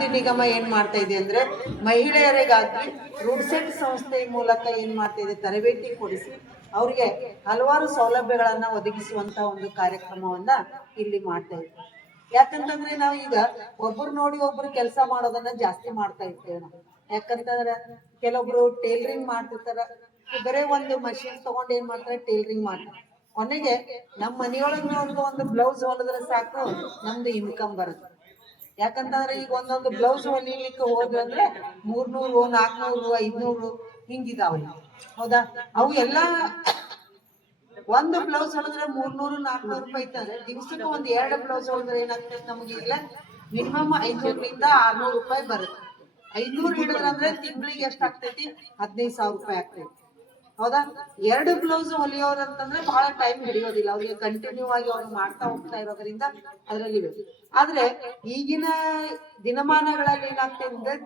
ಅಭಿವೃದ್ಧಿ ನಿಗಮ ಏನ್ ಮಾಡ್ತಾ ಇದೆ ಅಂದ್ರೆ ಮಹಿಳೆಯರಿಗಾಗಿ ರುಡ್ಸೆಟ್ ಸಂಸ್ಥೆ ಮೂಲಕ ಏನ್ ಮಾಡ್ತಾ ಇದೆ, ತರಬೇತಿ ಕೊಡಿಸಿ ಅವರಿಗೆ ಹಲವಾರು ಸೌಲಭ್ಯಗಳನ್ನ ಒದಗಿಸುವಂತ ಒಂದು ಕಾರ್ಯಕ್ರಮವನ್ನ ಇಲ್ಲಿ ಮಾಡ್ತಾ ಇದ್ದೀವಿ ಯಾಕಂತಂದ್ರೆ ನಾವು ಈಗ ಒಬ್ರು ನೋಡಿ ಒಬ್ರು ಕೆಲಸ ಮಾಡೋದನ್ನ ಜಾಸ್ತಿ ಮಾಡ್ತಾ ಇರ್ತೇವೆ ನಾವು. ಯಾಕಂತಂದ್ರೆ ಕೆಲವೊಬ್ರು ಟೈಲರಿಂಗ್ ಮಾಡ್ತಿರ್ತಾರ. ಬರೇ ಒಂದು ಮಷಿನ್ ತಗೊಂಡ್ ಏನ್ ಮಾಡ್ತಾರೆ, ಟೈಲರಿಂಗ್ ಮಾಡ್ತಾರೆ. ಕೊನೆಗೆ ನಮ್ಮ ಮನೆಯೊಳಗೆ ಒಂದು ಬ್ಲೌಸ್ ಹೊಲಿದ್ರೆ ಸಾಕು, ನಮ್ದು ಇನ್ಕಮ್ ಬರುತ್ತೆ. ಯಾಕಂತಂದ್ರೆ ಈಗ ಒಂದೊಂದು ಬ್ಲೌಸ್ ಹೊಲಿಲಿಕ್ಕೆ ಹೋದ್ರೆ ಅಂದ್ರೆ ಮೂರ್ನೂರು, ನಾಲ್ಕನೂರು, ಐದ್ನೂರು ಹಿಂಗಿದಾವೆ. ಹೌದಾ? ಅವು ಎಲ್ಲಾ ಒಂದು ಬ್ಲೌಸ್ ಹೊಲಿದ್ರೆ ಮೂರ್ನೂರು, ನಾಲ್ಕನೂರು ರೂಪಾಯಿ ಇತ್ತಂದ್ರೆ ದಿವಸಕ್ಕೆ ಒಂದ್ ಎರಡು ಬ್ಲೌಸ್ ಹೊಲಿದ್ರೆ ಏನಾಗ್ತದೆ ನಮಗೆ ಇಲ್ಲ? ಮಿನಿಮಮ್ ಐದ್ನೂರಿಂದ ಆರ್ನೂರು ರೂಪಾಯಿ ಬರುತ್ತೆ. ಐದ್ನೂರು ಹಿಡಿದ್ರಂದ್ರೆ ತಿಂಗಳಿಗೆ ಎಷ್ಟಾಗ್ತೈತಿ ಹದಿನೈದು ಸಾವಿರ ರೂಪಾಯಿ ಆಗ್ತೈತಿ. ಹೌದಾ? ಎರಡು ಬ್ಲೌಸ್ ಹೊಲಿಯೋರು ಅಂತಂದ್ರೆ ಬಹಳ ಟೈಮ್ ಹಿಡಿಯೋದಿಲ್ಲ. ಅವ್ರಿಗೆ ಕಂಟಿನ್ಯೂ ಆಗಿ ಅವ್ರು ಮಾಡ್ತಾ ಹೋಗ್ತಾ ಇರೋದ್ರಿಂದ ಅದರಲ್ಲಿ ಆದ್ರೆ ಈಗಿನ ದಿನಮಾನಗಳಲ್ಲಿ ಏನಾಗ್ತದೆ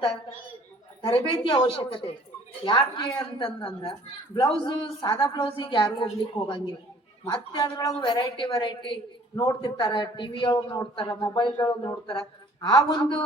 ತರಬೇತಿ ಅವಶ್ಯಕತೆ. ಯಾಕೆ ಅಂತಂದ್ರೆ ಬ್ಲೌಸ್ ಸಾದಾ ಬ್ಲೌಸಿಗೆ ಯಾರು ಹೋಗ್ಲಿಕ್ಕೆ ಹೋಗಂಗಿಲ್ಲ. ಮತ್ತೆ ಅದ್ರೊಳಗೆ ವೆರೈಟಿ ವೆರೈಟಿ ನೋಡ್ತಿರ್ತಾರ. ಟಿವಿ ಒಳಗ್ ನೋಡ್ತಾರ ಮೊಬೈಲ್ ಒಳಗ್ ನೋಡ್ತಾರ. ಆ ಒಂದು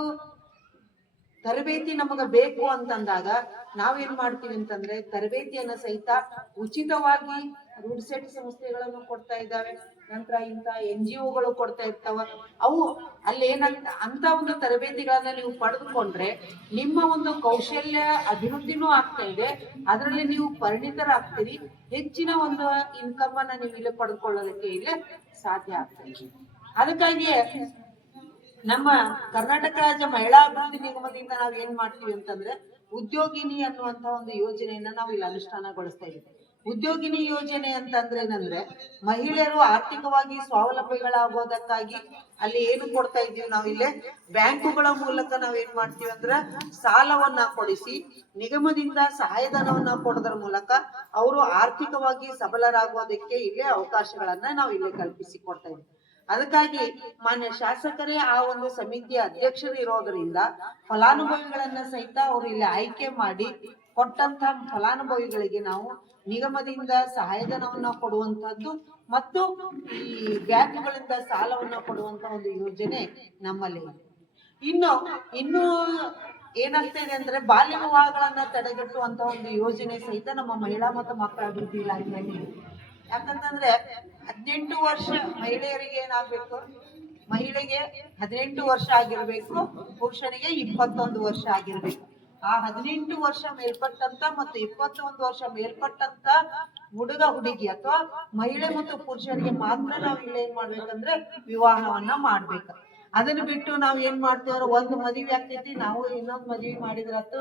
ತರಬೇತಿ ನಮಗ ಬೇಕು ಅಂತಂದಾಗ ನಾವೇನ್ ಮಾಡ್ತೀವಿ ಅಂತಂದ್ರೆ ತರಬೇತಿಯನ್ನ ಸಹಿತ ಉಚಿತವಾಗಿ ರೂಡ್ ಸೆಟ್ ಸಂಸ್ಥೆಗಳನ್ನು ಕೊಡ್ತಾ ಇದ್ದಾವೆ. ನಂತರ ಇಂತ ಎನ್ ಜಿ ಒಗಳು ಕೊಡ್ತಾ ಇರ್ತಾವ. ಅವು ಅಲ್ಲಿ ಏನಂತ ಅಂತ ಒಂದು ತರಬೇತಿಗಳನ್ನ ನೀವು ಪಡೆದುಕೊಂಡ್ರೆ ನಿಮ್ಮ ಒಂದು ಕೌಶಲ್ಯ ಅಭಿವೃದ್ಧಿನೂ ಆಗ್ತಾ ಇದೆ. ಅದರಲ್ಲಿ ನೀವು ಪರಿಣಿತರಾಗ್ತೀರಿ. ಹೆಚ್ಚಿನ ಒಂದು ಇನ್ಕಮ್ ಅನ್ನ ನೀವು ಇಲ್ಲಿ ಪಡೆದುಕೊಳ್ಳೋದಕ್ಕೆ ಇಲ್ಲಿ ಸಾಧ್ಯ ಆಗ್ತದೆ ಅದಕ್ಕಾಗಿಯೇ ನಮ್ಮ ಕರ್ನಾಟಕ ರಾಜ್ಯ ಮಹಿಳಾ ಅಭಿವೃದ್ಧಿ ನಿಗಮದಿಂದ ನಾವು ಏನ್ ಮಾಡ್ತೀವಿ ಅಂತಂದ್ರೆ ಉದ್ಯೋಗಿನಿ ಅನ್ನುವಂತ ಒಂದು ಯೋಜನೆಯನ್ನ ನಾವು ಇಲ್ಲಿ ಅನುಷ್ಠಾನಗೊಳಿಸ್ತಾ ಇದ್ದೀವಿ ಉದ್ಯೋಗಿನಿ ಯೋಜನೆ ಅಂತಂದ್ರೆ ಏನಂದ್ರೆ ಮಹಿಳೆಯರು ಆರ್ಥಿಕವಾಗಿ ಸ್ವಾವಲಂಬಿಗಳಾಗೋದಕ್ಕಾಗಿ ಅಲ್ಲಿ ಏನು ಕೊಡ್ತಾ ಇದೀವಿ ನಾವು ಇಲ್ಲಿ ಬ್ಯಾಂಕುಗಳ ಮೂಲಕ ನಾವ್ ಏನ್ ಮಾಡ್ತೀವಿ ಅಂದ್ರೆ ಸಾಲವನ್ನ ಕೊಡಿಸಿ ನಿಗಮದಿಂದ ಸಹಾಯಧನವನ್ನ ಕೊಡೋದ್ರ ಮೂಲಕ ಅವರು ಆರ್ಥಿಕವಾಗಿ ಸಬಲರಾಗೋದಕ್ಕೆ ಇಲ್ಲಿ ಅವಕಾಶಗಳನ್ನ ನಾವು ಇಲ್ಲಿ ಕಲ್ಪಿಸಿ ಕೊಡ್ತಾ ಇದ್ದೀವಿ ಅದಕ್ಕಾಗಿ ಮಾನ್ಯ ಶಾಸಕರೇ ಆ ಒಂದು ಸಮಿತಿಯ ಅಧ್ಯಕ್ಷರು ಇರೋದ್ರಿಂದ ಫಲಾನುಭವಿಗಳನ್ನ ಸಹಿತ ಅವರು ಇಲ್ಲಿ ಆಯ್ಕೆ ಮಾಡಿ ಕೊಟ್ಟಂತ ಫಲಾನುಭವಿಗಳಿಗೆ ನಾವು ನಿಗಮದಿಂದ ಸಹಾಯಧನವನ್ನ ಕೊಡುವಂತದ್ದು ಮತ್ತು ಈ ಬ್ಯಾಂಕ್ಗಳಿಂದ ಸಾಲವನ್ನ ಕೊಡುವಂತ ಒಂದು ಯೋಜನೆ ನಮ್ಮಲ್ಲಿ ಇನ್ನು ಇನ್ನು ಏನಾಗ್ತಾ ಇದೆ ಅಂದ್ರೆ ಬಾಲ್ಯ ವಿವಾಹಗಳನ್ನ ತಡೆಗಟ್ಟುವಂತ ಒಂದು ಯೋಜನೆ ಸಹಿತ ನಮ್ಮ ಮಹಿಳಾ ಮತ್ತು ಮಕ್ಕಳ ಅಭಿವೃದ್ಧಿ ಇಲಾಖೆಯಲ್ಲಿ ಯಾಕಂತಂದ್ರೆ ಹದಿನೆಂಟು ವರ್ಷ ಮಹಿಳೆಯರಿಗೆ ಏನಾಗ್ಬೇಕು? ಮಹಿಳೆಗೆ ಹದಿನೆಂಟು ವರ್ಷ ಆಗಿರ್ಬೇಕು ಪುರುಷನಿಗೆ ಇಪ್ಪತ್ತೊಂದು ವರ್ಷ ಆಗಿರ್ಬೇಕು. ಆ ಹದಿನೆಂಟು ವರ್ಷ ಮೇಲ್ಪಟ್ಟಂತ ಮತ್ತು ಇಪ್ಪತ್ತೊಂದು ವರ್ಷ ಮೇಲ್ಪಟ್ಟಂತ ಹುಡುಗ, ಹುಡುಗಿ ಅಥವಾ ಮಹಿಳೆ ಮತ್ತು ಪುರುಷರಿಗೆ ಮಾತ್ರ ನಾವು ಇಲ್ಲಿ ಏನ್ ಮಾಡ್ಬೇಕಂದ್ರೆ ವಿವಾಹವನ್ನ ಮಾಡ್ಬೇಕು. ಅದನ್ನ ಬಿಟ್ಟು ನಾವ್ ಏನ್ ಮಾಡ್ತೇವ್ರ ಒಂದು ಮದುವೆ ಆಗ್ತೈತಿ, ನಾವು ಇನ್ನೊಂದ್ ಮದುವೆ ಮಾಡಿದ್ರತ್ತು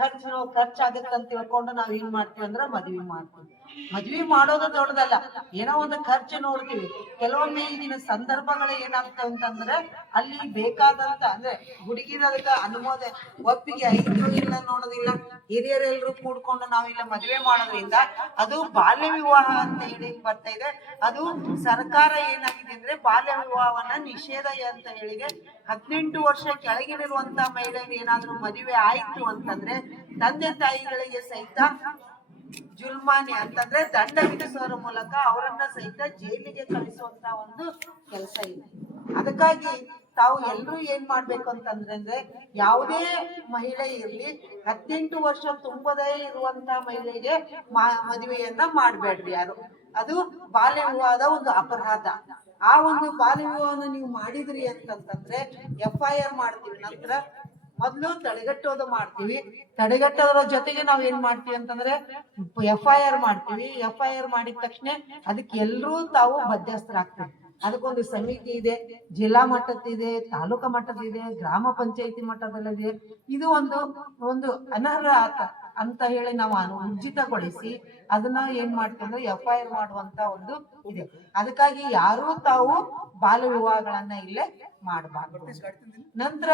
ಖರ್ಚು ನಾವು ಖರ್ಚಾಗತ್ತೆ ತಿಳ್ಕೊಂಡು ನಾವ್ ಏನ್ ಮಾಡ್ತೀವಿ ಅಂದ್ರ ಮದ್ವಿ ಮಾಡ್ತೀವಿ. ಮದ್ವಿ ಮಾಡೋದು ದೊಡ್ಡದಲ್ಲ. ಏನೋ ಒಂದು ಖರ್ಚು ನೋಡ್ತೀವಿ. ಕೆಲವೊಮ್ಮೆ ಈಗಿನ ಸಂದರ್ಭಗಳು ಏನಾಗ್ತಾವ ಅಂತಂದ್ರೆ, ಅಲ್ಲಿ ಬೇಕಾದಂತ ಅಂದ್ರೆ ಹುಡುಗಿರ ಅದಕ್ಕೆ ಅನುಮೋದ, ಒಪ್ಪಿಗೆ ಐದು ಇಲ್ಲ ನೋಡೋದಿಲ್ಲ. ಹಿರಿಯರೆಲ್ಲರೂ ಕೂಡ್ಕೊಂಡು ನಾವಿಲ್ಲ ಮದ್ವೆ ಮಾಡೋದ್ರಿಂದ ಅದು ಬಾಲ್ಯ ವಿವಾಹ ಅಂತ ಹೇಳಿ ಬರ್ತಾ ಇದೆ. ಅದು ಸರ್ಕಾರ ಏನಾಗಿದೆ ಅಂದ್ರೆ ಬಾಲ್ಯ ವಿವಾಹವನ್ನ ನಿಷೇಧ ಅಂತ ಹೇಳಿದೆ ಹದಿನೆಂಟು ವರ್ಷ ಕೆಳಗಿರುವಂತ ಮಹಿಳೆಯರು ಏನಾದ್ರೂ ಮದುವೆ ಆಯ್ತು ಅಂತಂದ್ರೆ ತಂದೆ ತಾಯಿಗಳಿಗೆ ಸಹಿತ ಜುಲ್ಮಾನೆ ಅಂತಂದ್ರೆ ದಂಡ ವಿಧಿಸೋರ ಮೂಲಕ ಅವರನ್ನ ಸಹಿತ ಜೈಲಿಗೆ ಕಳಿಸುವಂತ ಒಂದು ಕೆಲಸ ಇದೆ. ಅದಕ್ಕಾಗಿ ತಾವು ಎಲ್ಲರೂ ಏನ್ ಮಾಡ್ಬೇಕು ಅಂತಂದ್ರೆ ಯಾವುದೇ ಮಹಿಳೆ ಇರ್ಲಿ, ಹದಿನೆಂಟು ವರ್ಷ ತುಂಬದೇ ಇರುವಂತ ಮಹಿಳೆಗೆ ಮದುವೆಯನ್ನ ಮಾಡ್ಬೇಡ್ರಿ ಯಾರು. ಅದು ಬಾಲ್ಯ ವಿವಾಹದ ಒಂದು ಅಪರಾಧ. ಆ ಒಂದು ಬಾಲ್ಯ ವಿವಾಹನ ನೀವು ಮಾಡಿದ್ರಿ ಅಂತಂತಂದ್ರೆ ಎಫ್ ಐ ಆರ್ ಮಾಡ್ತೀವಿ. ನಂತರ ಮೊದ್ಲು ತಡೆಗಟ್ಟೋದು ಮಾಡ್ತೀವಿ. ತಡೆಗಟ್ಟೋದ್ರ ಜೊತೆಗೆ ನಾವ್ ಏನ್ ಮಾಡ್ತೀವಿ ಅಂತಂದ್ರೆ ಎಫ್ ಐ ಆರ್ ಮಾಡ್ತೀವಿ. ಎಫ್ ಐ ಆರ್ ಮಾಡಿದ ತಕ್ಷಣ ಅದಕ್ಕೆ ಎಲ್ರೂ ತಾವು ಬದ್ಧಸ್ಥರಾಗ್ತೀವಿ ಅದಕ್ಕೊಂದು ಸಮಿತಿ ಇದೆ. ಜಿಲ್ಲಾ ಮಟ್ಟದಿದೆ ತಾಲೂಕಾ ಮಟ್ಟದಿದೆ ಗ್ರಾಮ ಪಂಚಾಯತಿ ಮಟ್ಟದಲ್ಲಿದೆ. ಇದು ಒಂದು ಒಂದು ಅನರ್ಹ ಆತ. ಅಂತ ಹೇಳಿ ನಾವು ಅನು- ಊರ್ಜಿತಗೊಳಿಸಿ ಅದನ್ನ ಏನ್ ಮಾಡ್ತಂದ್ರೆ ಎಫ್ ಐ ಆರ್ ಮಾಡುವಂತ ಒಂದು ಇದೆ. ಅದಕ್ಕಾಗಿ ಯಾರು ತಾವು ಬಾಲ್ಯ ವಿವಾಹಗಳನ್ನ ಇಲ್ಲೇ ಮಾಡಬಾರ್ದು. ನಂತರ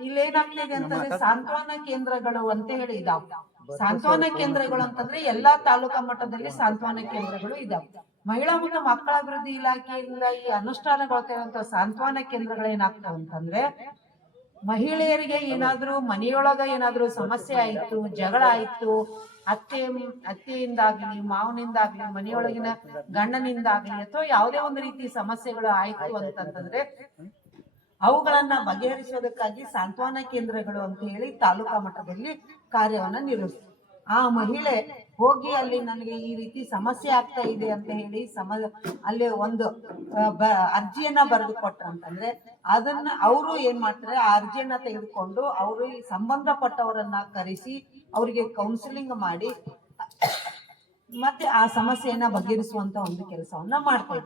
ಇಲ್ಲಿ ಏನಾಗ್ತಿದೆ ಅಂತಂದ್ರೆ ಸಾಂತ್ವನ ಕೇಂದ್ರಗಳು ಅಂತ ಹೇಳಿ ಇದಾವ್ ಸಾಂತ್ವನ ಕೇಂದ್ರಗಳು ಅಂತಂದ್ರೆ ಎಲ್ಲಾ ತಾಲೂಕಾ ಮಟ್ಟದಲ್ಲಿ ಸಾಂತ್ವನ ಕೇಂದ್ರಗಳು ಇದಾವೆ. ಮಹಿಳಾ ಮತ್ತು ಮಕ್ಕಳ ಅಭಿವೃದ್ಧಿ ಇಲಾಖೆಯಿಂದ ಈ ಅನುಷ್ಠಾನಗೊಳ್ತಿರುವಂತ ಸಾಂತ್ವನ ಕೇಂದ್ರಗಳು ಏನಾಗ್ತಾವ ಅಂತಂದ್ರೆ ಮಹಿಳೆಯರಿಗೆ ಏನಾದ್ರೂ, ಮನೆಯೊಳಗ ಏನಾದ್ರೂ ಸಮಸ್ಯೆ ಆಯ್ತು, ಜಗಳ ಆಯ್ತು, ಅತ್ತೆ, ಅತ್ತೆಯಿಂದಾಗ್ಲಿ, ಮಾವನಿಂದಾಗ್ಲಿ, ಮನೆಯೊಳಗಿನ ಗಂಡನಿಂದಾಗ್ಲಿ ಅಥವಾ ಯಾವುದೇ ಒಂದು ರೀತಿ ಸಮಸ್ಯೆಗಳು ಆಯ್ತು ಅಂತಂತಂದ್ರೆ, ಅವುಗಳನ್ನ ಬಗೆಹರಿಸೋದಕ್ಕಾಗಿ ಸಾಂತ್ವನ ಕೇಂದ್ರಗಳು ಅಂತ ಹೇಳಿ ತಾಲೂಕಾ ಮಟ್ಟದಲ್ಲಿ ಕಾರ್ಯವನ್ನ ನಿರ್ವಹಿಸ್ತಾರೆ ಆ ಮಹಿಳೆ ಹೋಗಿ ಅಲ್ಲಿ ನನಗೆ ಈ ರೀತಿ ಸಮಸ್ಯೆ ಆಗ್ತಾ ಇದೆ ಅಂತ ಹೇಳಿ ಸಮ, ಅಲ್ಲಿ ಒಂದು ಅರ್ಜಿಯನ್ನ ಬರೆದು ಕೊಟ್ರಂತಂದ್ರೆ ಅದನ್ನ ಅವರು ಏನ್ ಮಾಡ್ತಾರೆ, ಆ ಅರ್ಜಿಯನ್ನ ತೆಗೆದುಕೊಂಡು ಅವರು ಸಂಬಂಧಪಟ್ಟವರನ್ನ ಕರೆಸಿ ಅವರಿಗೆ ಕೌನ್ಸಿಲಿಂಗ್ ಮಾಡಿ, ಮತ್ತೆ ಆ ಸಮಸ್ಯೆಯನ್ನ ಬಗೆಹರಿಸುವಂತ ಒಂದು ಕೆಲಸವನ್ನ ಮಾಡ್ತಾರೆ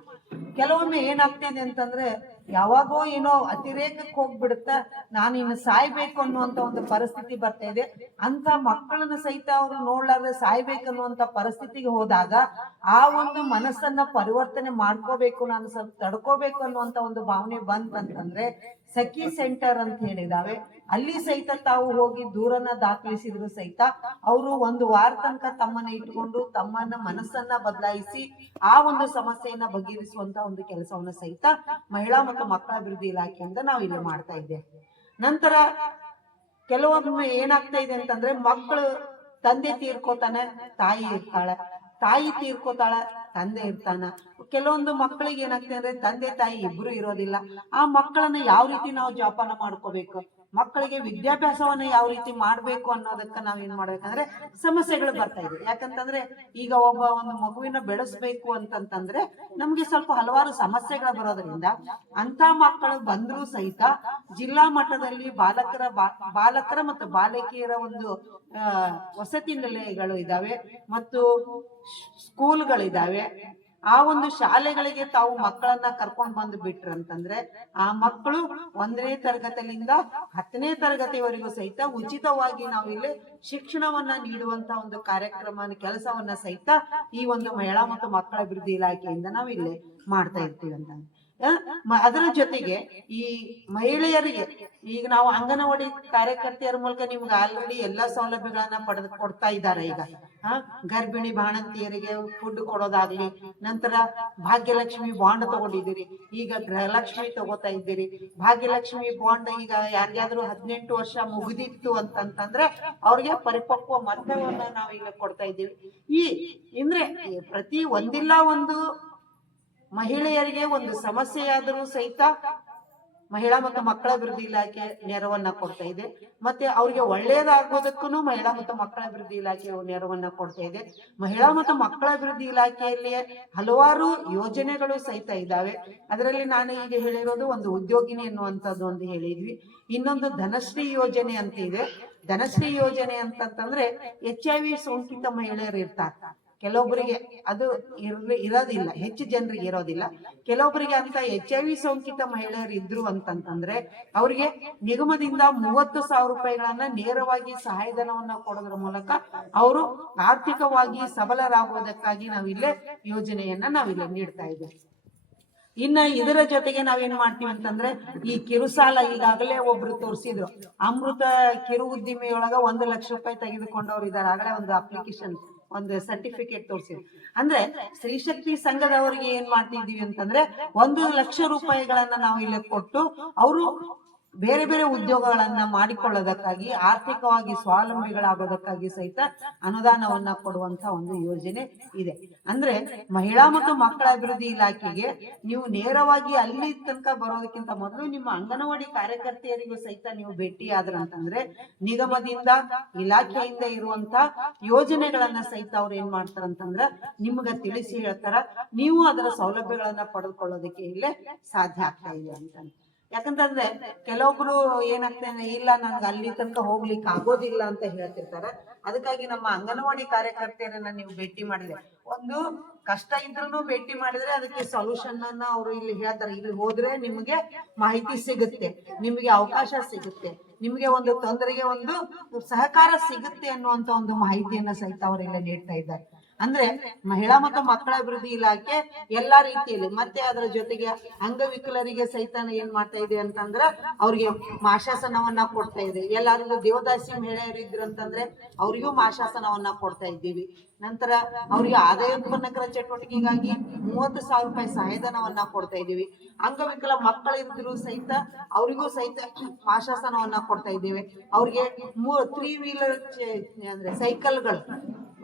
ಕೆಲವೊಮ್ಮೆ ಕೆಲವೊಮ್ಮೆ ಏನಾಗ್ತಿದೆ ಅಂತಂದ್ರೆ ಯಾವಾಗೋ ಏನೋ ಅತಿರೇಕಕ್ಕೆ ಹೋಗ್ಬಿಡುತ್ತ ನಾನು ಇನ್ನು ಸಾಯ್ಬೇಕು ಅನ್ನುವಂತ ಒಂದು ಪರಿಸ್ಥಿತಿ ಬರ್ತಾ ಇದೆ. ಅಂತ ಮಕ್ಕಳನ್ನ ಸಹಿತ ಅವರು ನೋಡ್ಲಾರ್ದೆ ಸಾಯ್ಬೇಕು ಅನ್ನುವಂತ ಪರಿಸ್ಥಿತಿಗೆ ಹೋದಾಗ ಆ ಒಂದು ಮನಸ್ಸನ್ನ ಪರಿವರ್ತನೆ ಮಾಡ್ಕೋಬೇಕು, ನಾನು ಸ್ವಲ್ಪ ತಡ್ಕೋಬೇಕು ಅನ್ನುವಂತ ಒಂದು ಭಾವನೆ ಬಂತಂತಂದ್ರೆ ಸಖಿ ಸೆಂಟರ್ ಅಂತ ಹೇಳಿದಾವೆ. ಅಲ್ಲಿ ಸಹಿತ ತಾವು ಹೋಗಿ ದೂರನ್ನ ದಾಖಲಿಸಿದ್ರು ಸಹಿತ ಅವರು ಒಂದು ವಾರ ತನಕ ತಮ್ಮನ್ನ ಇಟ್ಕೊಂಡು ತಮ್ಮನ್ನ ಮನಸ್ಸನ್ನ ಬದಲಾಯಿಸಿ ಆ ಒಂದು ಸಮಸ್ಯೆಯನ್ನ ಬಗೆಹರಿಸುವಂತ ಒಂದು ಕೆಲಸವನ್ನ ಸಹಿತ ಮಹಿಳಾ ಮತ್ತು ಮಕ್ಕಳ ಅಭಿವೃದ್ಧಿ ಇಲಾಖೆಯಿಂದ ನಾವು ಇಲ್ಲಿ ಮಾಡ್ತಾ ಇದ್ದೇವೆ. ನಂತರ ಕೆಲವೊಮ್ಮೆ ಏನಾಗ್ತಾ ಇದೆ ಅಂತಂದ್ರೆ ಮಕ್ಕಳು ತಂದೆ ತೀರ್ಕೋತಾನೆ ತಾಯಿ ಇರ್ತಾಳೆ. ತಾಯಿ ತೀರ್ಕೋತಾಳ ತಂದೆ ಇರ್ತಾನ. ಕೆಲವೊಂದು ಮಕ್ಕಳಿಗೆ ಏನಾಗ್ತದೆ ಅಂದ್ರೆ ತಂದೆ ತಾಯಿ ಇಬ್ರು ಇರೋದಿಲ್ಲ. ಆ ಮಕ್ಕಳನ್ನ ಯಾವ ರೀತಿ ನಾವು ಜೋಪಾನ ಮಾಡ್ಕೋಬೇಕು? ಮಕ್ಕಳಿಗೆ ವಿದ್ಯಾಭ್ಯಾಸವನ್ನ ಯಾವ ರೀತಿ ಮಾಡ್ಬೇಕು ಅನ್ನೋದಕ್ಕ ನಾವ್ ಏನ್ ಮಾಡ್ಬೇಕಂದ್ರೆ ಸಮಸ್ಯೆಗಳು ಬರ್ತಾ ಇದೆ. ಯಾಕಂತಂದ್ರೆ ಈಗ ಒಬ್ಬ ಒಂದು ಮಗುವಿನ ಬೆಳೆಸ್ಬೇಕು ಅಂತಂತಂದ್ರೆ ನಮ್ಗೆ ಸ್ವಲ್ಪ ಹಲವಾರು ಸಮಸ್ಯೆಗಳು ಬರೋದ್ರಿಂದ ಅಂತ ಮಕ್ಕಳು ಬಂದ್ರು ಸಹಿತ ಜಿಲ್ಲಾ ಮಟ್ಟದಲ್ಲಿ ಬಾಲಕರ ಬಾಲಕರ ಮತ್ತು ಬಾಲಕಿಯರ ಒಂದು ವಸತಿ ನಿಲಯಗಳು ಇದಾವೆ ಮತ್ತು ಸ್ಕೂಲ್ಗಳಿದಾವೆ. ಆ ಒಂದು ಶಾಲೆಗಳಿಗೆ ತಾವು ಮಕ್ಕಳನ್ನ ಕರ್ಕೊಂಡ್ ಬಂದು ಬಿಟ್ರಂತಂದ್ರೆ ಆ ಮಕ್ಕಳು ಒಂದನೇ ತರಗತಿಯಿಂದ ಹತ್ತನೇ ತರಗತಿವರೆಗೂ ಸಹಿತ ಉಚಿತವಾಗಿ ನಾವು ಇಲ್ಲಿ ಶಿಕ್ಷಣವನ್ನ ನೀಡುವಂತ ಒಂದು ಕಾರ್ಯಕ್ರಮ ಕೆಲಸವನ್ನ ಸಹಿತ ಈ ಒಂದು ಮಹಿಳಾ ಮತ್ತು ಮಕ್ಕಳ ಅಭಿವೃದ್ಧಿ ಇಲಾಖೆಯಿಂದ ನಾವು ಇಲ್ಲಿ ಮಾಡ್ತಾ ಇರ್ತೀವಿ ಅಂತ. ಅದರ ಜೊತೆಗೆ ಈ ಮಹಿಳೆಯರಿಗೆ ಈಗ ನಾವು ಅಂಗನವಾಡಿ ಕಾರ್ಯಕರ್ತೆಯರ ಮೂಲಕ ನಿಮ್ಗೆ ಆಲ್ರೆಡಿ ಎಲ್ಲಾ ಸೌಲಭ್ಯಗಳನ್ನ ಪಡೆದು ಕೊಡ್ತಾ ಇದ್ದಾರೆ ಈಗ. ಹ? ಗರ್ಭಿಣಿ ಬಾಣಂತಿಯರಿಗೆ ಫುಡ್ ಕೊಡೋದಾಗ್ಲಿ ನಂತರ ಭಾಗ್ಯಲಕ್ಷ್ಮಿ ಬಾಂಡ್ ತಗೊಂಡಿದ್ದೀರಿ ಈಗ ಗೃಹಲಕ್ಷ್ಮಿ ತಗೋತಾ ಇದ್ದೀರಿ. ಭಾಗ್ಯಲಕ್ಷ್ಮಿ ಬಾಂಡ್ ಈಗ ಯಾರಿಗಾದ್ರೂ ಹದಿನೆಂಟು ವರ್ಷ ಮುಗಿದಿತ್ತು ಅಂತಂತಂದ್ರೆ ಅವ್ರಿಗೆ ಪರಿಪಕ್ವ ಮತವನ್ನ ನಾವು ಈಗ ಕೊಡ್ತಾ ಇದ್ದೀವಿ. ಈ ಅಂದ್ರೆ ಪ್ರತಿ ಒಂದಿಲ್ಲ ಒಂದು ಮಹಿಳೆಯರಿಗೆ ಒಂದು ಸಮಸ್ಯೆಯಾದರೂ ಸಹಿತ ಮಹಿಳಾ ಮತ್ತು ಮಕ್ಕಳ ಅಭಿವೃದ್ಧಿ ಇಲಾಖೆ ನೆರವನ್ನ ಕೊಡ್ತಾ ಇದೆ. ಮತ್ತೆ ಅವ್ರಿಗೆ ಒಳ್ಳೇದಾಗೋದಕ್ಕೂ ಮಹಿಳಾ ಮತ್ತು ಮಕ್ಕಳ ಅಭಿವೃದ್ಧಿ ಇಲಾಖೆ ನೆರವನ್ನ ಕೊಡ್ತಾ ಇದೆ. ಮಹಿಳಾ ಮತ್ತು ಮಕ್ಕಳ ಅಭಿವೃದ್ಧಿ ಇಲಾಖೆಯಲ್ಲಿ ಹಲವಾರು ಯೋಜನೆಗಳು ಸಹಿತ ಇದಾವೆ ಅದರಲ್ಲಿ ನಾನು ಈಗ ಹೇಳಿರೋದು ಒಂದು ಉದ್ಯೋಗಿನಿ ಎನ್ನುವಂಥದ್ದು ಒಂದು ಹೇಳಿದ್ವಿ. ಇನ್ನೊಂದು ಧನಶ್ರೀ ಯೋಜನೆ ಅಂತ ಇದೆ. ಧನಶ್ರೀ ಯೋಜನೆ ಅಂತಂತಂದ್ರೆ ಎಚ್ ಐ ವಿ ಸೋಂಕಿತ ಮಹಿಳೆಯರು ಇರ್ತಾರೆ. ಕೆಲವೊಬ್ಬರಿಗೆ ಅದು ಇರ್ಲಿ, ಇರೋದಿಲ್ಲ, ಹೆಚ್ಚು ಜನರಿಗೆ ಇರೋದಿಲ್ಲ. ಕೆಲವೊಬ್ಬರಿಗೆ ಅಂತ ಎಚ್ ಐ ವಿ ಸೋಂಕಿತ ಮಹಿಳೆಯರು ಇದ್ರು ಅಂತಂತಂದ್ರೆ ಅವರಿಗೆ ನಿಗಮದಿಂದ ಮೂವತ್ತು ಸಾವಿರ ರೂಪಾಯಿಗಳನ್ನ ನೇರವಾಗಿ ಸಹಾಯಧನವನ್ನ ಕೊಡೋದ್ರ ಮೂಲಕ ಅವರು ಆರ್ಥಿಕವಾಗಿ ಸಬಲರಾಗುವುದಕ್ಕಾಗಿ ನಾವಿಲ್ಲೇ ಯೋಜನೆಯನ್ನ ನಾವಿಲ್ಲಿ ನೀಡ್ತಾ ಇದ್ದೇವೆ. ಇನ್ನ ಇದರ ಜೊತೆಗೆ ನಾವೇನ್ ಮಾಡ್ತೀವಿ ಅಂತಂದ್ರೆ ಈ ಕಿರುಸಾಲ ಈಗಾಗಲೇ ಒಬ್ರು ತೋರಿಸಿದ್ರು. ಅಮೃತ ಕಿರು ಉದ್ದಿಮೆಯೊಳಗ ಒಂದು ಲಕ್ಷ ರೂಪಾಯಿ ತೆಗೆದುಕೊಂಡವ್ರು ಇದಾರೆ. ಆಗಲೇ ಒಂದು ಅಪ್ಲಿಕೇಶನ್ ಒಂದು ಸರ್ಟಿಫಿಕೇಟ್ ತೋರಿಸಿದ್ರು. ಅಂದ್ರೆ ಸ್ತ್ರೀಶಕ್ತಿ ಸಂಘದವರಿಗೆ ಏನ್ ಮಾಡ್ತಿದೀವಿ ಅಂತಂದ್ರೆ ಒಂದು ಲಕ್ಷ ರೂಪಾಯಿಗಳನ್ನ ನಾವು ಇಲ್ಲಿ ಕೊಟ್ಟು ಅವರು ಬೇರೆ ಬೇರೆ ಉದ್ಯೋಗಗಳನ್ನ ಮಾಡಿಕೊಳ್ಳೋದಕ್ಕಾಗಿ, ಆರ್ಥಿಕವಾಗಿ ಸ್ವಾವಲಂಬಿಗಳಾಗೋದಕ್ಕಾಗಿ ಸಹಿತ ಅನುದಾನವನ್ನ ಕೊಡುವಂತ ಒಂದು ಯೋಜನೆ ಇದೆ. ಅಂದ್ರೆ ಮಹಿಳಾ ಮತ್ತು ಮಕ್ಕಳ ಅಭಿವೃದ್ಧಿ ಇಲಾಖೆಗೆ ನೀವು ನೇರವಾಗಿ ಅಲ್ಲಿ ತನಕ ಬರೋದಕ್ಕಿಂತ ಮೊದಲು ನಿಮ್ಮ ಅಂಗನವಾಡಿ ಕಾರ್ಯಕರ್ತೆಯರಿಗೂ ಸಹಿತ ನೀವು ಭೇಟಿ ಆದ್ರಂತಂದ್ರೆ ನಿಗಮದಿಂದ, ಇಲಾಖೆಯಿಂದ ಇರುವಂತ ಯೋಜನೆಗಳನ್ನ ಸಹಿತ ಅವ್ರು ಏನ್ ಮಾಡ್ತಾರಂತಂದ್ರ ನಿಮ್ಗ ತಿಳಿಸಿ ಹೇಳ್ತಾರ. ನೀವು ಅದರ ಸೌಲಭ್ಯಗಳನ್ನ ಪಡೆದುಕೊಳ್ಳೋದಕ್ಕೆ ಇಲ್ಲೇ ಸಾಧ್ಯ ಆಗ್ತಾ ಇದೆ ಅಂತ ಯಾಕಂತಂದ್ರೆ ಕೆಲವೊಬ್ರು ಏನಾಗ್ತಾನೆ ಇಲ್ಲ ನನ್ಗೆ ಅಲ್ಲಿ ತನಕ ಹೋಗ್ಲಿಕ್ಕೆ ಆಗೋದಿಲ್ಲ ಅಂತ ಹೇಳ್ತಿರ್ತಾರೆ. ಅದಕ್ಕಾಗಿ ನಮ್ಮ ಅಂಗನವಾಡಿ ಕಾರ್ಯಕರ್ತೆಯರನ್ನ ನೀವು ಭೇಟಿ ಮಾಡಿದ್ರೆ, ಒಂದು ಕಷ್ಟ ಇದ್ರೂ ಭೇಟಿ ಮಾಡಿದ್ರೆ ಅದಕ್ಕೆ ಸೊಲ್ಯೂಷನ್ ಅನ್ನ ಅವರು ಇಲ್ಲಿ ಹೇಳ್ತಾರೆ. ಇಲ್ಲಿ ಹೋದ್ರೆ ನಿಮ್ಗೆ ಮಾಹಿತಿ ಸಿಗುತ್ತೆ, ನಿಮ್ಗೆ ಅವಕಾಶ ಸಿಗುತ್ತೆ, ನಿಮ್ಗೆ ಒಂದು ತೊಂದರೆಗೆ ಒಂದು ಸಹಕಾರ ಸಿಗುತ್ತೆ ಅನ್ನುವಂತ ಒಂದು ಮಾಹಿತಿಯನ್ನ ಸಹಿತ ಅವರೆಲ್ಲ ನೀಡ್ತಾ ಇದ್ದಾರೆ. ಅಂದ್ರೆ ಮಹಿಳಾ ಮತ್ತು ಮಕ್ಕಳ ಅಭಿವೃದ್ಧಿ ಇಲಾಖೆ ಎಲ್ಲಾ ರೀತಿಯಲ್ಲಿ, ಮತ್ತೆ ಅದರ ಜೊತೆಗೆ ಅಂಗವಿಕಲರಿಗೆ ಸಹಿತ ಏನ್ ಮಾಡ್ತಾ ಇದೆ ಅಂತಂದ್ರ ಅವ್ರಿಗೆ ಮಾಶಾಸನವನ್ನ ಕೊಡ್ತಾ ಇದೆ. ಎಲ್ಲಾದ್ರೂ ದೇವದಾಸಿ ಮಹಿಳೆಯರು ಇದ್ರು ಅಂತಂದ್ರೆ ಅವರಿಗೂ ಮಾಶಾಸನವನ್ನ ಕೊಡ್ತಾ ಇದ್ದೀವಿ. ನಂತರ ಅವ್ರಿಗೆ ಆದಾಯೋತ್ಪನ್ನಕರ ಚಟುವಟಿಕೆಗಾಗಿ ಮೂವತ್ತು ಸಾವಿರ ರೂಪಾಯಿ ಸಹಾಯಧನವನ್ನ ಕೊಡ್ತಾ ಇದ್ದೀವಿ. ಅಂಗವಿಕಲ ಮಕ್ಕಳಿದ್ರು ಸಹಿತ ಅವರಿಗೂ ಸಹಿತ ಮಾಶಾಸನವನ್ನ ಕೊಡ್ತಾ ಇದ್ದೀವಿ. ಅವ್ರಿಗೆ ಮೂ ತ್ರೀ ವೀಲರ್ ಅಂದ್ರೆ ಸೈಕಲ್ಗಳು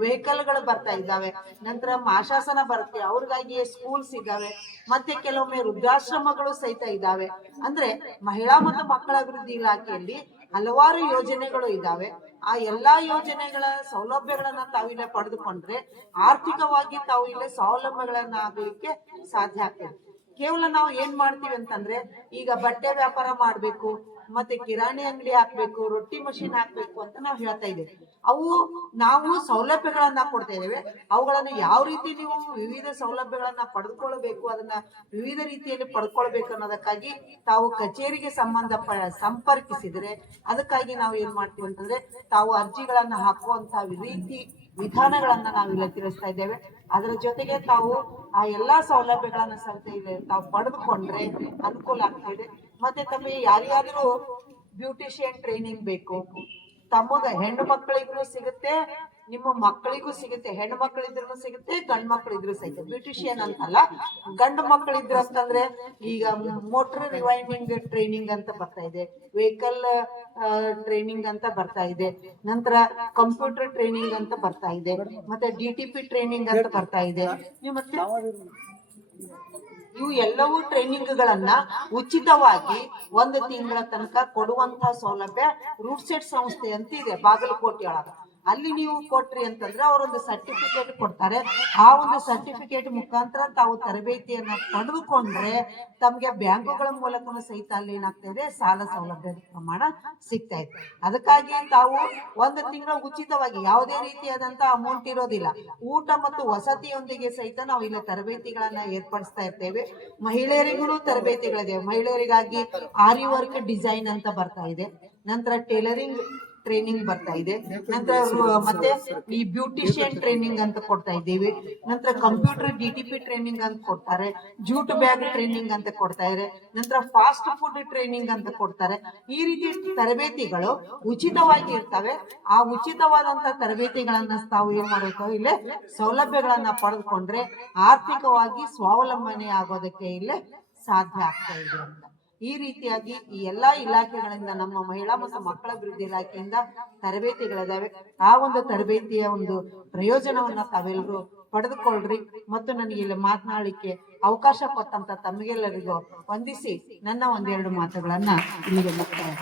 ವೆಹಿಕಲ್ಗಳು ಬರ್ತಾ ಇದ್ದಾವೆ. ನಂತರ ಮಾಶಾಸನ ಬರುತ್ತೆ. ಅವ್ರಿಗಾಗಿ ಸ್ಕೂಲ್ಸ್ ಇದ್ದಾವೆ ಮತ್ತೆ ಕೆಲವೊಮ್ಮೆ ವೃದ್ಧಾಶ್ರಮಗಳು ಸಹಿತ ಇದ್ದಾವೆ. ಅಂದ್ರೆ ಮಹಿಳಾ ಮತ್ತು ಮಕ್ಕಳ ಅಭಿವೃದ್ಧಿ ಇಲಾಖೆಯಲ್ಲಿ ಹಲವಾರು ಯೋಜನೆಗಳು ಇದ್ದಾವೆ. ಆ ಎಲ್ಲಾ ಯೋಜನೆಗಳ ಸೌಲಭ್ಯಗಳನ್ನ ತಾವಿಲ್ಲೇ ಪಡೆದುಕೊಂಡ್ರೆ ಆರ್ಥಿಕವಾಗಿ ತಾವು ಇಲ್ಲೇ ಸ್ವಾವಲಂಬಿಗಳನ್ನ ಆಗಲಿಕ್ಕೆ ಸಾಧ್ಯ ಆಗ್ತದೆ. ಕೇವಲ ನಾವು ಏನ್ ಮಾಡ್ತೀವಿ ಅಂತಂದ್ರೆ ಈಗ ಬಟ್ಟೆ ವ್ಯಾಪಾರ ಮಾಡ್ಬೇಕು ಮತ್ತೆ ಕಿರಾಣಿ ಅಂಗಡಿ ಹಾಕ್ಬೇಕು, ರೊಟ್ಟಿ ಮಷಿನ್ ಹಾಕ್ಬೇಕು ಅಂತ ನಾವು ಹೇಳ್ತಾ ಇದ್ದೇವೆ. ಅವು ನಾವು ಸೌಲಭ್ಯಗಳನ್ನ ಕೊಡ್ತಾ ಇದ್ದೇವೆ. ಅವುಗಳನ್ನು ಯಾವ ರೀತಿ ನೀವು ವಿವಿಧ ಸೌಲಭ್ಯಗಳನ್ನ ಪಡೆದುಕೊಳ್ಬೇಕು ಅದನ್ನ ವಿವಿಧ ರೀತಿಯಲ್ಲಿ ಪಡ್ಕೊಳ್ಬೇಕು ಅನ್ನೋದಕ್ಕಾಗಿ ತಾವು ಕಚೇರಿಗೆ ಸಂಬಂಧ ಸಂಪರ್ಕಿಸಿದ್ರೆ ಅದಕ್ಕಾಗಿ ನಾವು ಏನ್ ಮಾಡ್ತೀವಿ ಅಂತಂದ್ರೆ ತಾವು ಅರ್ಜಿಗಳನ್ನ ಹಾಕುವಂತ ರೀತಿ ವಿಧಾನಗಳನ್ನ ನಾವು ಇಲ್ಲಿ ತಿಳಿಸ್ತಾ ಇದ್ದೇವೆ. ಅದರ ಜೊತೆಗೆ ತಾವು ಆ ಎಲ್ಲಾ ಸೌಲಭ್ಯಗಳನ್ನ ಸಹಿತ ತಾವು ಪಡೆದುಕೊಂಡ್ರೆ ಅನುಕೂಲ ಆಗ್ತಾ ಇದೆ. ಮತ್ತೆ ತಮಗೆ ಯಾರಿಗಾದ್ರೂ ಬ್ಯೂಟಿಷಿಯನ್ ಟ್ರೈನಿಂಗ್ ಬೇಕು? ತಮ್ಮದ ಹೆಣ್ಣು ಮಕ್ಕಳಿಗೂ ಸಿಗುತ್ತೆ, ನಿಮ್ಮ ಮಕ್ಕಳಿಗೂ ಸಿಗುತ್ತೆ, ಹೆಣ್ಣು ಮಕ್ಕಳಿದ್ರು ಸಿಗುತ್ತೆ, ಗಂಡು ಮಕ್ಕಳಿದ್ರು ಸಿಗುತ್ತೆ. ಬ್ಯೂಟಿಷಿಯನ್ ಅಂತಲ್ಲ, ಗಂಡು ಮಕ್ಕಳಿದ್ರು ಅಂತಂದ್ರೆ ಈಗ ಮೋಟರ್ ರಿವೈಂಡಿಂಗ್ ಟ್ರೈನಿಂಗ್ ಅಂತ ಬರ್ತಾ ಇದೆ ವೆಹಿಕಲ್ ಟ್ರೈನಿಂಗ್ ಅಂತ ಬರ್ತಾ ಇದೆ, ನಂತರ ಕಂಪ್ಯೂಟರ್ ಟ್ರೈನಿಂಗ್ ಅಂತ ಬರ್ತಾ ಇದೆ, ಮತ್ತೆ ಡಿ ಟಿ ಪಿ ಟ್ರೈನಿಂಗ್ ಅಂತ ಬರ್ತಾ ಇದೆ. ನೀವು ಮತ್ತೆ ಇವು ಎಲ್ಲವೂ ಟ್ರೈನಿಂಗ್ಗಳನ್ನ ಉಚಿತವಾಗಿ ಒಂದು ತಿಂಗಳ ತನಕ ಕೊಡುವಂತಹ ಸೌಲಭ್ಯ ರೂಟ್ ಸೆಟ್ ಸಂಸ್ಥೆ ಅಂತ ಇದೆ ಬಾಗಲಕೋಟೆ ಒಳಗ ಅಲ್ಲಿ ನೀವು ಕೊಟ್ರಿ ಅಂತಂದ್ರೆ ಅವರೊಂದು ಸರ್ಟಿಫಿಕೇಟ್ ಕೊಡ್ತಾರೆ. ಆ ಒಂದು ಸರ್ಟಿಫಿಕೇಟ್ ಮುಖಾಂತರ ತಾವು ತರಬೇತಿಯನ್ನ ಪಡೆದುಕೊಂಡ್ರೆ ತಮ್ಗೆ ಬ್ಯಾಂಕುಗಳ ಮೂಲಕನೂ ಸಹಿತ ಅಲ್ಲಿ ಏನಾಗ್ತಾ ಇದೆ? ಸಾಲ ಸೌಲಭ್ಯದ ಪ್ರಮಾಣ ಸಿಗ್ತಾ ಇದೆ. ಅದಕ್ಕಾಗಿ ತಾವು ಒಂದು ತಿಂಗಳ ಉಚಿತವಾಗಿ ಯಾವುದೇ ರೀತಿಯಾದಂತಹ ಅಮೌಂಟ್ ಇರೋದಿಲ್ಲ. ಊಟ ಮತ್ತು ವಸತಿಯೊಂದಿಗೆ ಸಹಿತ ನಾವು ಇಲ್ಲಿ ತರಬೇತಿಗಳನ್ನ ಏರ್ಪಡಿಸ್ತಾ ಇರ್ತೇವೆ. ಮಹಿಳೆಯರಿಗೂ ತರಬೇತಿಗಳಿದೆ. ಮಹಿಳೆಯರಿಗಾಗಿ ಆರಿ ವರ್ಕ್ ಡಿಸೈನ್ ಅಂತ ಬರ್ತಾ ಇದೆ. ನಂತರ ಟೇಲರಿಂಗ್ ಟ್ರೈನಿಂಗ್ ಬರ್ತಾ ಇದೆ. ನಂತರ ಮತ್ತೆ ಈ ಬ್ಯೂಟಿಷಿಯನ್ ಟ್ರೈನಿಂಗ್ ಅಂತ ಕೊಡ್ತಾ ಇದ್ದೀವಿ. ನಂತರ computer D T P training ಅಂತ ಕೊಡ್ತಾರೆ. ಜೂಟ್ ಬ್ಯಾಗ್ ಟ್ರೈನಿಂಗ್ ಅಂತ ಕೊಡ್ತಾ ಇದೆ. ನಂತರ ಫಾಸ್ಟ್ ಫುಡ್ ಟ್ರೈನಿಂಗ್ ಅಂತ ಕೊಡ್ತಾರೆ. ಈ ರೀತಿ ತರಬೇತಿಗಳು ಉಚಿತವಾಗಿ ಇರ್ತವೆ. ಆ ಉಚಿತವಾದಂತ ತರಬೇತಿಗಳನ್ನ ತಾವು ಏನ್ ಮಾಡಬೇಕು? ಇಲ್ಲೇ ಸೌಲಭ್ಯಗಳನ್ನ ಪಡೆದುಕೊಂಡ್ರೆ ಆರ್ಥಿಕವಾಗಿ ಸ್ವಾವಲಂಬನೆ ಆಗೋದಕ್ಕೆ ಇಲ್ಲೇ ಸಾಧ್ಯ ಆಗ್ತಾ ಇದೆ ಅಂತ. ಈ ರೀತಿಯಾಗಿ ಈ ಎಲ್ಲಾ ಇಲಾಖೆಗಳಿಂದ ನಮ್ಮ ಮಹಿಳಾ ಮತ್ತು ಮಕ್ಕಳ ಅಭಿವೃದ್ಧಿ ಇಲಾಖೆಯಿಂದ ತರಬೇತಿಗಳಿದಾವೆ. ಆ ಒಂದು ತರಬೇತಿಯ ಒಂದು ಪ್ರಯೋಜನವನ್ನ ತಾವೆಲ್ಲರೂ ಪಡೆದುಕೊಳ್ಳ್ರಿ ಮತ್ತು ನನಗೆ ಇಲ್ಲಿ ಮಾತನಾಡಲಿಕ್ಕೆ ಅವಕಾಶ ಕೊಟ್ಟಂತ ತಮಗೆಲ್ಲರಿಗೂ ವಂದಿಸಿ ನನ್ನ ಒಂದೆರಡು ಮಾತುಗಳನ್ನ ಇಲ್ಲಿಗೆ ಮುಕ್ತಾಯ